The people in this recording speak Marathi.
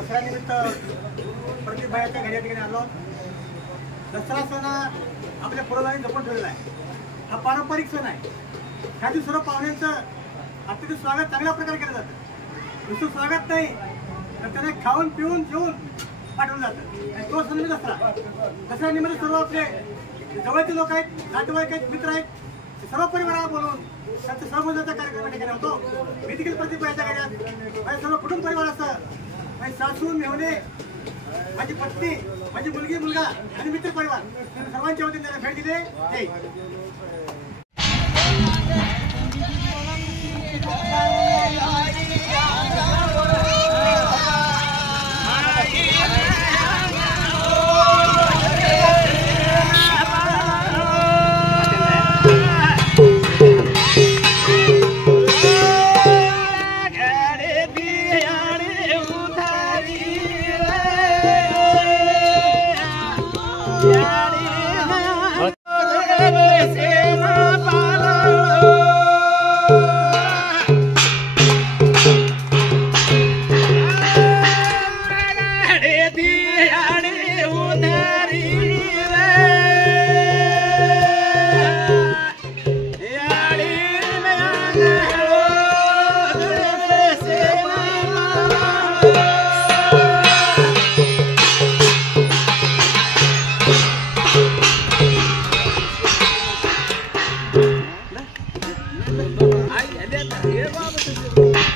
दसऱ्यानिमित्त प्रतिभायाच्या घरी या ठिकाणी आलो. दसरा सण आपल्या पूर्वजांनी जपून ठेवलेला आहे. हा पारंपरिक सण आहे. ह्यातील सर्व पाहुण्यांचं अतिथी स्वागत चांगल्या प्रकारे केलं जातं. नुसतं स्वागत नाही तर त्यांना खाऊन पिऊन जेवून पाठवलं जातं. आणि तो सण दसरा. दसऱ्यानिमित्त सर्व आपले जवळचे लोक आहेत, नातेवाईक आहेत, मित्र आहेत, सर्व परिवाराला बोलवून त्यांचा सहभागाचा कार्यक्रम ठिकाणी होतो. मी देखील प्रतिभाच्या घरात माझ्या सर्व कुटुंब परिवारासह माझी सासू, मेहुणे, माझी पत्नी, माझी मुलगी, मुलगा आणि मित्र परिवार सर्वांच्या वतीने त्यांना भेट दिली.